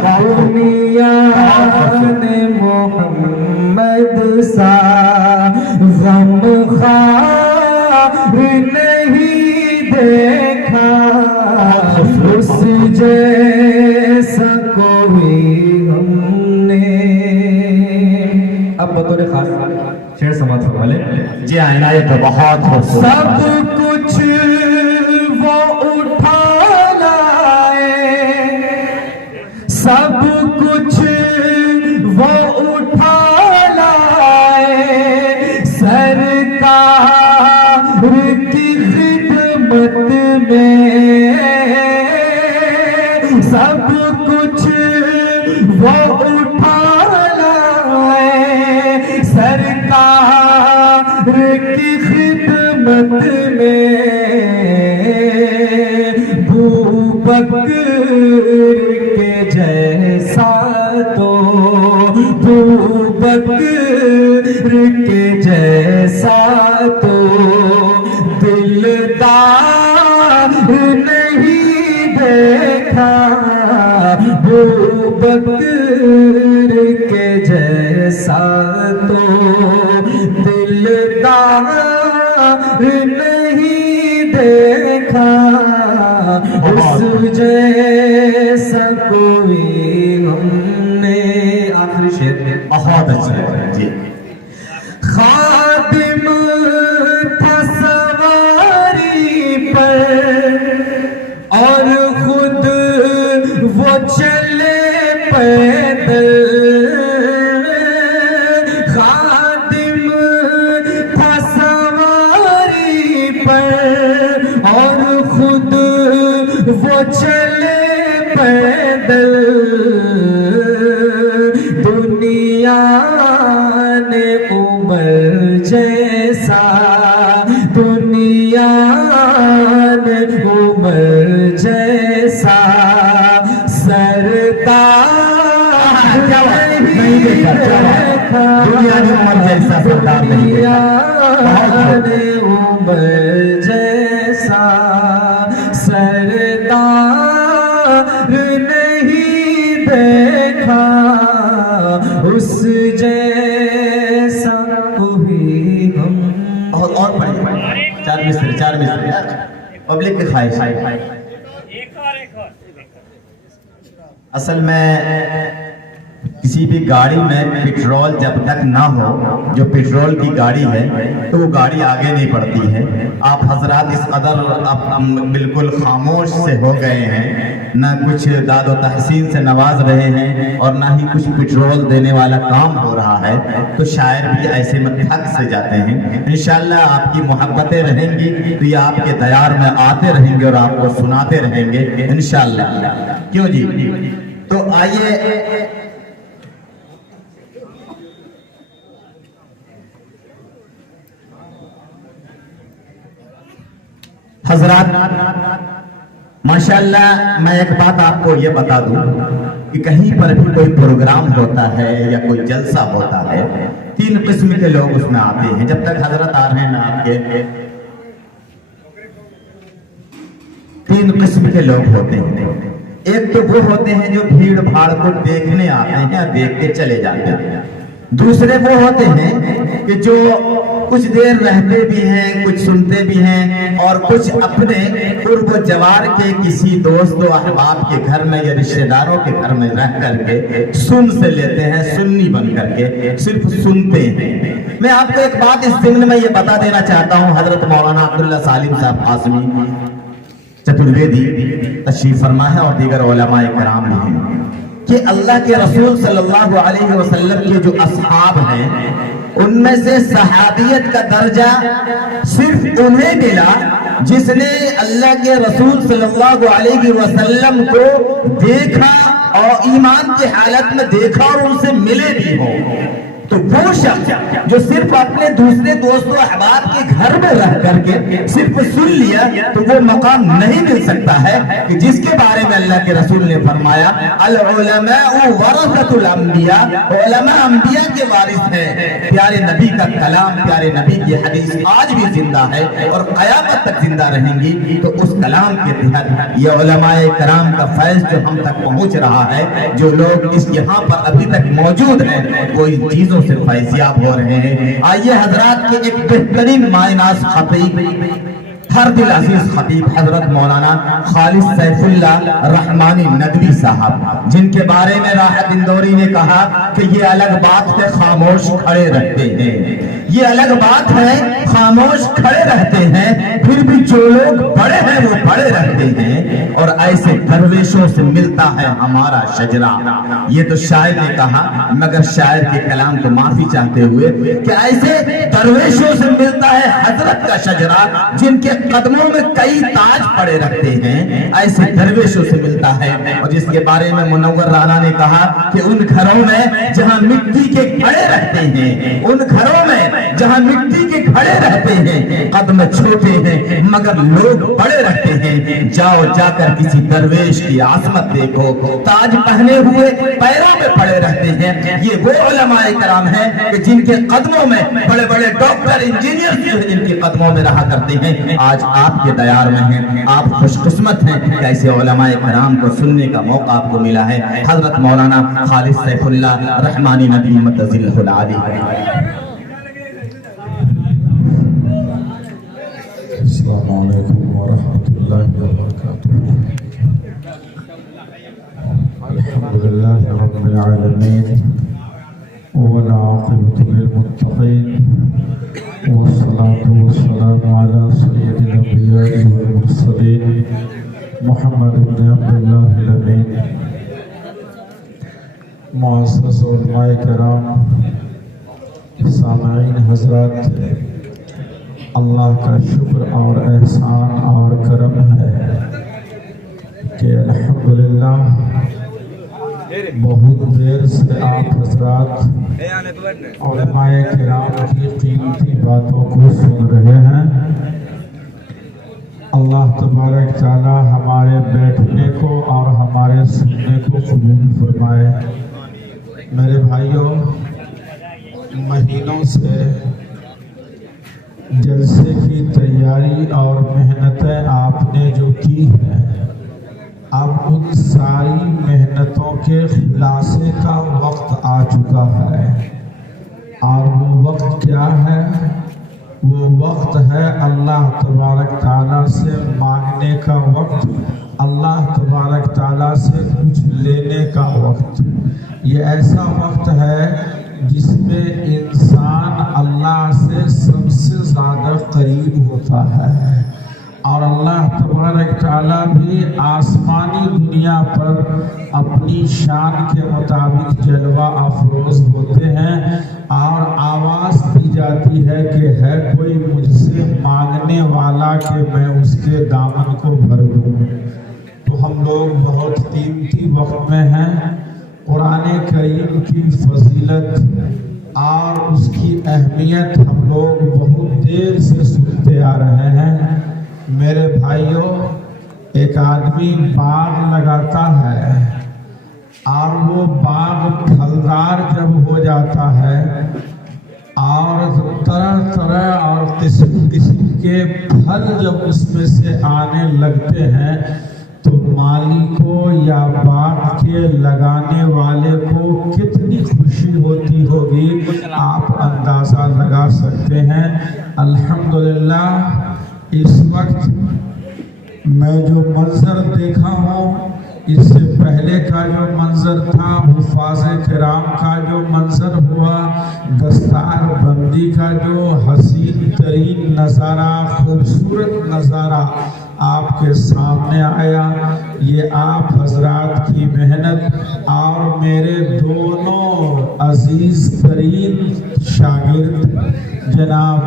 دنیا نے محمد سا غم خوار نہیں دیکھا، اس جیسا کوئی ہم نے. اب بطور خاص شعر سماعت فرما لیں. جی آئینہ یہ تو بہت خوبصورت سب کچھ وہ اٹھا لائے، سب کچھ وہ اٹھا لائے، سرکار کی خدمت میں سب کچھ وہ اٹھا لائے، سرکار کی خدمت میں بوبکر کے جیسا تو بوبکر کے جیسا تو دلدار نہیں دیکھا، بوبکر کے جیسا تو دلدار نہیں دیکھا، اس جیسا کوئی ہم نے. آخری شعر بہت اچھا ہے. جی خادم تھا سواری پر اور خود وہ چلے پیدل، خادم تھا سواری پر اور خود وہ چلے پیدل، دنیا نے عمر جیسا، دنیا نے عمر جیسا سردار نہیں دیکھا، دنیا نے عمر جیسا سردار نہیں دیکھا، دنیا نے عمر جیسا سردار نہیں دیکھا، اس جیسا کوئی ہم. اور پڑھیے. چار مصر پبلک کی خواہش ہے. اصل میں کسی بھی گاڑی میں پیٹرول جب تک نہ ہو، جو پیٹرول کی گاڑی ہے تو وہ گاڑی آگے نہیں بڑھتی ہے. آپ حضرات اس قدر بالکل خاموش سے ہو گئے ہیں، نہ کچھ داد و تحسین سے نواز رہے ہیں اور نہ ہی کچھ پیٹرول دینے والا کام ہو رہا ہے، تو شاعر بھی ایسے میں تھک سے جاتے ہیں. انشاءاللہ آپ کی محبتیں رہیں گی تو یہ آپ کے دیار میں آتے رہیں گے اور آپ کو سناتے رہیں گے انشاءاللہ. کیوں جی؟ تو آئیے حضرات، ماشاءاللہ میں ایک بات آپ کو یہ بتا دوں کہ کہیں پر بھی کوئی پروگرام ہوتا ہے یا کوئی جلسہ ہوتا ہے، 3 قسم کے لوگ اس میں آتے ہیں. جب تک حضرت آ رہے ہیں نا آپ کے 3 قسم کے لوگ ہوتے ہیں. ایک تو وہ ہوتے ہیں جو بھیڑ بھاڑ کو دیکھنے آتے ہیں، دیکھ کے چلے جاتے ہیں. دوسرے وہ ہوتے ہیں کہ جو کچھ دیر رہتے بھی ہیں، کچھ سنتے بھی ہیں، اور کچھ اپنے قرب و جوار کے کسی دوست و احباب کے گھر میں یا رشتہ داروں کے گھر میں رہ کر کے سن سے لیتے ہیں، سنی بن کر کے صرف سنتے ہیں. میں آپ کو ایک بات اس ضمن میں یہ بتا دینا چاہتا ہوں. حضرت مولانا عبداللہ سالم صاحب قاسمی چترویدی تشریف فرما ہے اور دیگر علماء کرام بھی ہیں کہ اللہ کے رسول صلی اللہ علیہ وسلم کے جو اصحاب ہیں ان میں سے صحابیت کا درجہ صرف انہیں ملا جس نے اللہ کے رسول صلی اللہ علیہ وسلم کو دیکھا اور ایمان کی حالت میں دیکھا اور ان سے ملے بھی ہوں. تو وہ شخص جو صرف اپنے دوسرے دوستوں احباب کے گھر میں رہ کر کے صرف سن لیا تو وہ مقام نہیں مل سکتا ہے کہ جس کے بارے میں اللہ کے رسول نے فرمایا العلماء ورثۃ الانبیاء، علماء انبیاء کے وارث ہیں۔ پیارے نبی کا کلام، پیارے نبی کی حدیث آج بھی زندہ ہے اور قیامت تک زندہ رہیں گی، تو اس کلام کے تحت یہ علماء کرام کا فیض جو ہم تک پہنچ رہا ہے، جو لوگ اس یہاں پر ابھی تک موجود ہیں وہ ان چیزوں سے فیضیاب ہو رہے ہیں۔ آئیے حضرات کے ایک بہترین مائناز خطیب، ہر دل عزیز خطیب حضرت مولانا خالص سیف اللہ رحمانی ندوی صاحب، جن کے بارے میں راحت اندوری نے کہا کہ یہ الگ بات ہے خاموش کھڑے رہتے ہیں، یہ الگ بات ہے خاموش کھڑے رہتے ہیں، پھر بھی جو لوگ بڑے ہیں وہ بڑے رہتے ہیں، اور ایسے درویشوں سے ملتا ہے ہمارا شجرہ۔ یہ تو شاعر نے کہا، مگر شاعر کے کلام کو معافی چاہتے ہوئے کہ ایسے درویشوں سے ملتا ہے حضرت کا شجرہ جن کے قدموں میں کئی تاج پڑے رکھتے ہیں، ایسے درویشوں سے ملتا ہے۔ اور جس کے بارے میں منور رانا نے کہا کہ ان گھروں میں جہاں مٹی کے گھڑے رہتے ہیں، ان گھروں میں جہاں مٹی کے گھڑے رہتے ہیں، قدم چھوٹے ہیں مگر لوگ بڑے رہتے ہیں۔ جاؤ جا کر کسی درویش کی عظمت دیکھو، تاج پہنے ہوئے پیروں میں پڑے رہتے ہیں۔ یہ وہ علماء کرام ہیں کہ جن کے قدموں میں بڑے بڑے ڈاکٹر انجینئر جن کے قدموں میں رہا کرتے ہیں، آج آپ کے دیار میں ہیں۔ آپ خوش قسمت ہیں کہ ایسے علماء کرام کو سننے کا موقع آپ کو ملا ہے۔ حضرت مولانا خالص سیف اللہ رحمانی ندوی متظلہ العالی۔ السلام علیکم ورحمۃ اللہ وبرکاتہ۔ الحمدللہ رب العالمین والعاقبۃ للمتقین والصلاة والسلام علی سید الانبیاء والمرسلین محمد بن عبداللہ الامین۔ معزز علماء کرام، سامعین حضرات، اللہ کا شکر اور احسان اور کرم ہے کہ الحمدللہ بہت دیر سے آپ حضرات علماء کرام کی قیمتی باتوں کو سن رہے ہیں۔ اللہ تبارک تعالی ہمارے بیٹھنے کو اور ہمارے سننے کو قبول فرمائے۔ میرے بھائیوں، مہینوں سے جلسے کی تیاری اور محنتیں آپ نے جو کی ہیں، اب ان ساری محنتوں کے خلاصے کا وقت آ چکا ہے، اور وہ وقت کیا ہے؟ وہ وقت ہے اللہ تبارک تعالیٰ سے مانگنے کا وقت، اللہ تبارک تعالیٰ سے کچھ لینے کا وقت۔ یہ ایسا وقت ہے جس میں انسان اللہ سے سب سے زیادہ قریب ہوتا ہے، اور اللہ تبارک تعالیٰ بھی آسمانی دنیا پر اپنی شان کے مطابق جلوہ افروز ہوتے ہیں، اور آواز دی جاتی ہے کہ ہے کوئی مجھ سے مانگنے والا کہ میں اس کے دامن کو بھر دوں۔ تو ہم لوگ بہت قیمتی وقت میں ہیں۔ قرآن کریم کی فضیلت اور اس کی اہمیت ہم لوگ بہت دیر سے سنتے آ رہے ہیں۔ میرے بھائیوں، ایک آدمی باغ لگاتا ہے اور وہ باغ پھلدار جب ہو جاتا ہے اور طرح طرح اور قسم قسم کے پھل جب اس میں سے آنے لگتے ہیں تو مالی کو یا باغ کے لگانے والے کو کتنی خوشی ہوتی ہوگی، آپ اندازہ لگا سکتے ہیں۔ الحمدللہ اس وقت میں جو منظر دیکھا ہوں، اس سے پہلے کا جو منظر تھا، حفاظ کرام کا جو منظر ہوا، دستار بندی کا جو حسین ترین نظارہ، خوبصورت نظارہ آپ کے سامنے آیا، یہ آپ حضرات کی محنت اور میرے دونوں عزیز ترین شاگرد جناب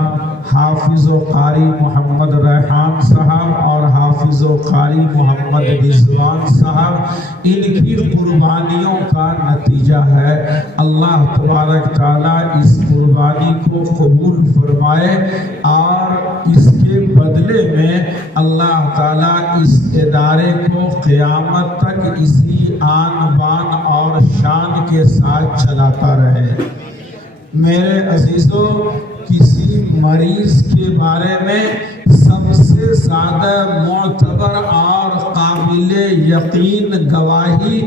حافظ حافظ و قاری محمد ریحان صاحب اور حافظ و قاری محمد رضوان صاحب، ان کی قربانیوں کا نتیجہ ہے۔ اللہ تبارک تعالیٰ اس قربانی کو قبول فرمائے اور اس کے بدلے میں اللہ تعالیٰ اس ادارے کو قیامت تک اسی آن بان اور شان کے ساتھ چلاتا رہے۔ میرے عزیزو، کسی مریض کے بارے میں سب سے زیادہ معتبر اور قابل یقین گواہی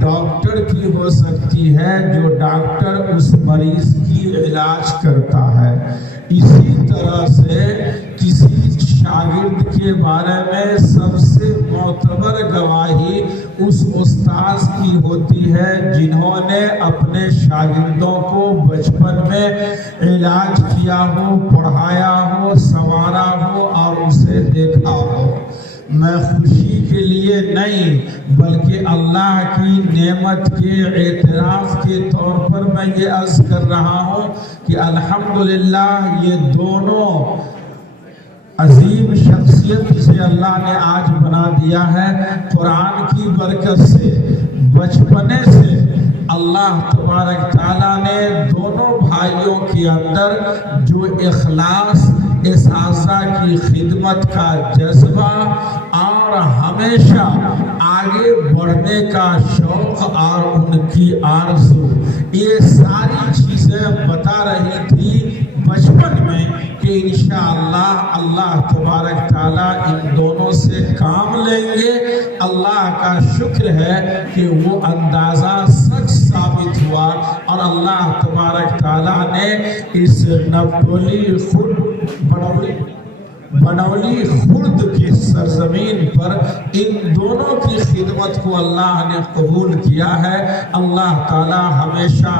ڈاکٹر کی ہو سکتی ہے، جو ڈاکٹر اس مریض کی علاج کرتا ہے۔ اسی طرح سے کسی شاگرد کے بارے میں سب سے معتبر گواہی اس استاذ کی ہوتی ہے جنہوں نے اپنے شاگردوں کو بچپن میں علاج کیا ہو، پڑھایا ہو، سنوارا ہو اور اسے دیکھا ہو۔ میں خوشی کے لیے نہیں بلکہ اللہ کی نعمت کے اعتراف کے طور پر میں یہ عرض کر رہا ہوں کہ الحمدللہ یہ دونوں عظیم شخصیت جسے اللہ نے آج بنا دیا ہے، قرآن کی برکت سے بچپنے سے اللہ تبارک تعالیٰ نے دونوں بھائیوں کے اندر جو اخلاص، اساتذہ کی خدمت کا جذبہ اور ہمیشہ آگے بڑھنے کا شوق اور ان کی آرزو، یہ ساری چیزیں بتا رہی تھی بچپن میں کہ انشاءاللہ اللہ تبارک تعالیٰ ان دونوں سے کام لیں گے۔ اللہ کا شکر ہے کہ وہ اندازہ سچ ثابت ہوا اور اللہ تبارک تعالیٰ نے اس بنولی خرد کی سرزمین پر ان دونوں کی خدمت کو اللہ نے قبول کیا ہے۔ اللہ تعالیٰ ہمیشہ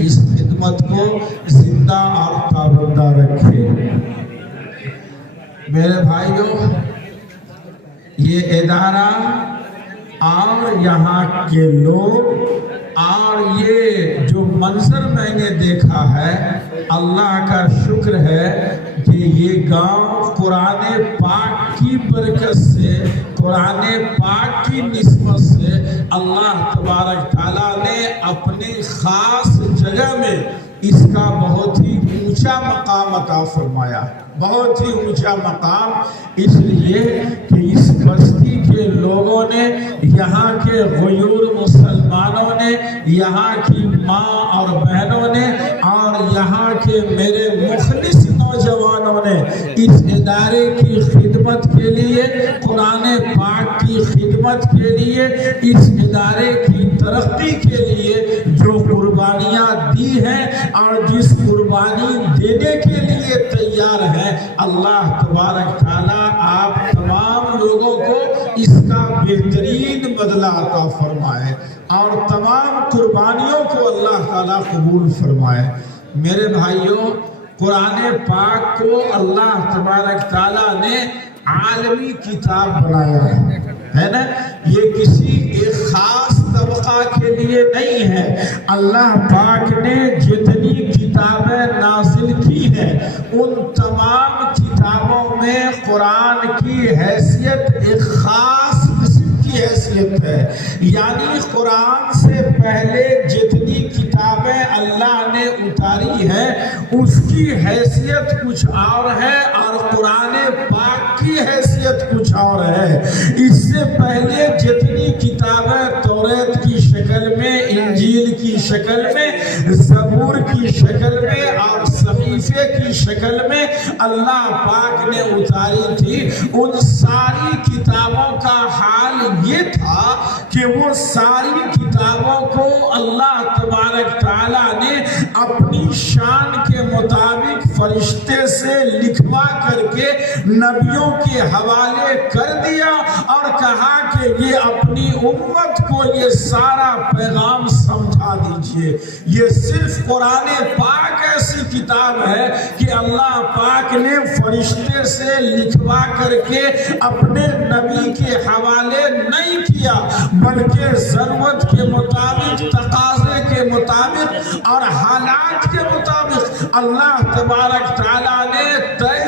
اس خدمت کو زندہ اور پابندہ رکھے۔ میرے بھائیوں، یہ ادارہ اور یہاں کے لوگ اور یہ جو منظر میں نے دیکھا ہے، اللہ کا شکر ہے کہ یہ گاؤں قرآن پاک کی برکت سے، قرآن پاک کی نسبت سے اللہ تبارک تعالیٰ نے اپنی خاص جگہ میں اس کا بہت ہی اونچا مقام عطا فرمایا، بہت ہی اونچا مقام، اس لیے کہ اس بستی کے لوگوں نے، یہاں کے غیور مسلمانوں نے، یہاں کی ماں اور بہنوں نے اور یہاں کے میرے مخلص نوجوانوں نے اس ادارے کی خدمت کے لیے، قرآن پاک کی خدمت کے لیے، اس ادارے کی ترقی کے لیے جو قربانیاں دی ہیں اور جس قربانی دینے کے لیے تیار ہیں، اللہ تبارک تعالیٰ آپ تمام لوگوں کو اس کا بہترین بدلہ عطا فرمائے اور تمام قربانیوں کو اللہ تعالیٰ قبول فرمائے۔ میرے بھائیوں، قرآن پاک کو اللہ تبارک تعالیٰ نے عالمی کتاب بنایا ہے نا، یہ کسی ایک خاص طبقہ کے لیے نہیں ہے۔ اللہ پاک نے جتنی کتابیں نازل کی ہیں ان تمام کتابوں میں قرآن کی حیثیت ایک خاص قسم کی حیثیت ہے، یعنی قرآن سے پہلے جتنی کتابیں اللہ نے اتاری ہیں اس کی حیثیت کچھ اور ہے اور قرآن پاک کی حیثیت کچھ اور ہے۔ اس سے پہلے جتنی کتابیں توریت کی شکل میں، انجیل کی شکل میں، زبور کی شکل میں اور صحیفے کی شکل میں اللہ پاک نے اتاری تھی، ان ساری کتابوں کا حال یہ تھا کہ وہ ساری کتابوں کو اللہ تبارک تعالیٰ نے اپنی شان کے مطابق فرشتے سے لکھوا کر کے نبیوں کے حوالے کر دیا اور کہا کہ یہ اپنی امت کو یہ سارا پیغام سمجھا دیجئے۔ یہ صرف قرآن پاک ایسی کتاب ہے کہ اللہ پاک نے فرشتے سے لکھوا کر کے اپنے نبی کے حوالے نہیں کیا، بلکہ ضرورت کے مطابق، تقاضے کے مطابق اور حالات کے مطابق اللہ تبارک تعالیٰ نے طے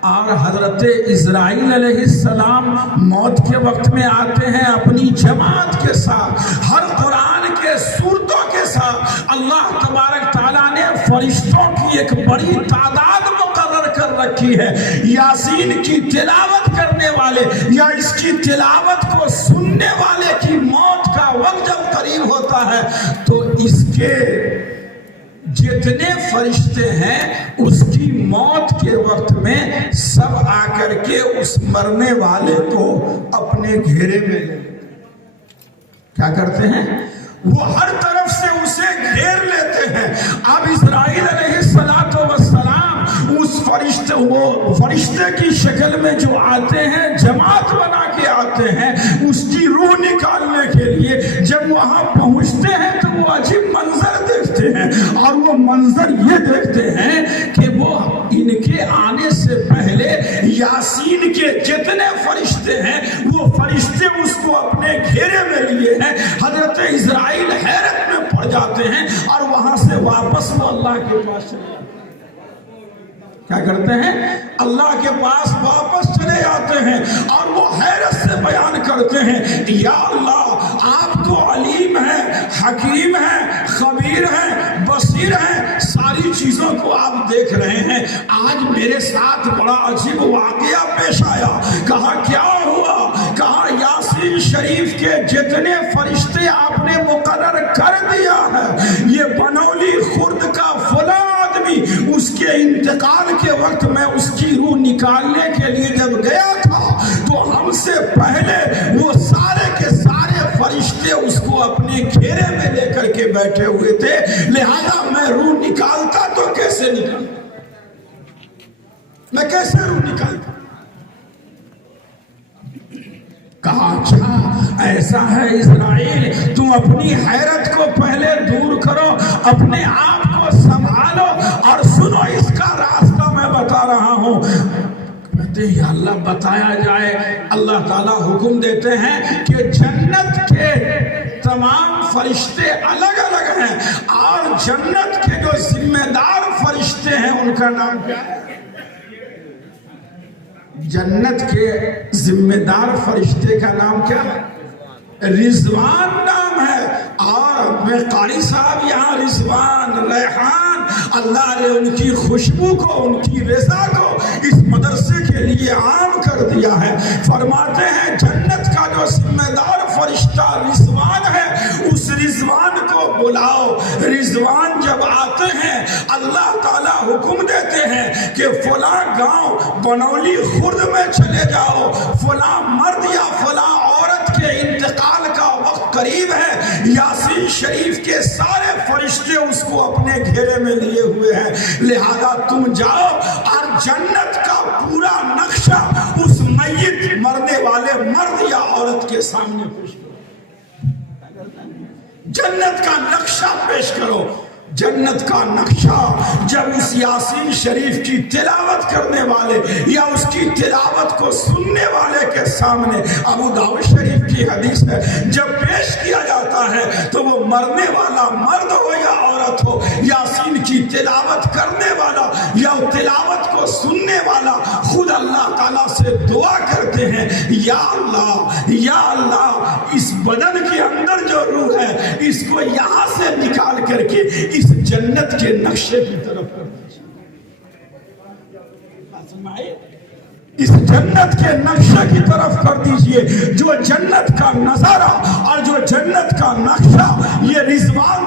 اور حضرت اسرائیل علیہ السلام موت کے وقت میں آتے ہیں اپنی جماعت کے ساتھ، ہر قرآن کے سورتوں کے ساتھ اللہ تبارک تعالیٰ نے فرشتوں کی ایک بڑی تعداد مقرر کر رکھی ہے۔ یاسین کی تلاوت کرنے والے یا اس کی تلاوت کو سننے والے کی موت کا وقت جب قریب ہوتا ہے تو اس کے جتنے فرشتے ہیں اس کی موت کے وقت میں سب آ کر کے اس مرنے والے کو اپنے گھیرے میں کیا کرتے ہیں؟ وہ ہر طرف سے اسے گھیر لیتے ہیں۔ اب اسرائیل علیہ السلام اس فرشتے کی شکل میں جو آتے ہیں، جماعت بنا کے آتے ہیں اس کی روح نکالنے کے لیے، جب وہاں پہنچتے ہیں تو وہ عجیب منظر دیکھتے ہیں، اور وہ منظر یہ دیکھتے ہیں کہ وہ ان کے آنے سے پہلے یاسین کے جتنے فرشتے ہیں وہ فرشتے اس کو اپنے گھیرے میں لیے ہیں۔ حضرت اسرائیل حیرت میں پڑ جاتے ہیں اور وہاں سے واپس وہ اللہ کے پاس چلے جاتے ہیں۔ کیا کرتے ہیں؟ اللہ کے پاس واپس چلے جاتے ہیں اور وہ حیرت سے بیان کرتے ہیں، یا اللہ آپ تو علیم ہیں، حکیم ہیں، خبیر ہیں، بصیر ہیں، ساری چیزوں کو آپ دیکھ رہے ہیں۔ آج میرے ساتھ بڑا عجیب واقعہ پیش آیا۔ کہا کیا ہوا؟ کہا یاسین شریف کے جتنے فرشتے آپ نے مقرر کر دیا ہے، یہ بنولی خرد کا فلاں آدمی اس کے انتقال کے وقت میں اس کی روح نکالنے کے لیے جب گیا تھا تو ہم سے پہلے وہ سارے کے سارے فرشتے اس کو اپنے گھیرے میں لے کر کے بیٹھے ہوئے تھے، لہذا میں روح نکالتا تو کیسے نکالتا؟ میں کیسے روح نکالتا؟ کہا اچھا ایسا ہے اسرائیل، تم اپنی حیرت کو پہلے دور کرو، اپنے آپ کو سنبھالو اور سنو اس کا راستہ میں بتا رہا ہوں۔ کہتے ہیں یا اللہ بتایا جائے۔ اللہ تعالیٰ حکم دیتے ہیں کہ جنت کے تمام فرشتے الگ الگ ہیں، اور جنت کے جو ذمہ دار فرشتے ہیں ان کا نام کیا ہے؟ جنت کے ذمہ دار فرشتے کا نام کیا ہے؟ رضوان نام ہے۔ اور میں قاری صاحب یہاں رضوان، ریحان، اللہ نے ان کی خوشبو کو، ان کی رضا کو اس مدرسے کے لیے عام کر دیا ہے۔ فرماتے ہیں جنت کا جو ذمہ دار فرشتہ رضوان ہے، اس رضوان کو بلاؤ۔ رضوان جب آتے ہیں اللہ تعالیٰ حکم دیتے ہیں کہ فلاں گاؤں بنولی خرد میں چلے جاؤ، فلاں مرد یا فلاں عورت کے انتقال کا وقت قریب ہے۔ یاسین شریف کے سارے فرشتے اس کو اپنے گھیرے میں لیے ہوئے ہیں، لہذا تم جاؤ اور جنت کا پورا نقشہ اس میت مرنے والے مرد یا عورت کے سامنے پیش کرو۔ جنت کا نقشہ پیش کرو۔ جنت کا نقشہ جب اس یاسین شریف کی تلاوت کرنے والے یا اس کی تلاوت کو سننے والے کے سامنے، ابو داؤد شریف کی حدیث ہے، جب پیش کیا جاتا ہے تو وہ مرنے والا مرد ہو یا عورت ہو، یاسین کی تلاوت کرنے والا یا تلاوت کو سننے والا خود اللہ تعالیٰ سے دعا کرتے ہیں، یا اللہ اس بدن کے اندر جو روح ہے اس کو یہاں سے نکال کر کے اس جنت کے نقشے کی طرف کر دیجیے۔ اس جنت کے نقشے کی طرف کر دیجئے۔ جو جنت کا نظارہ اور جو جنت کا نقشہ یہ رضوان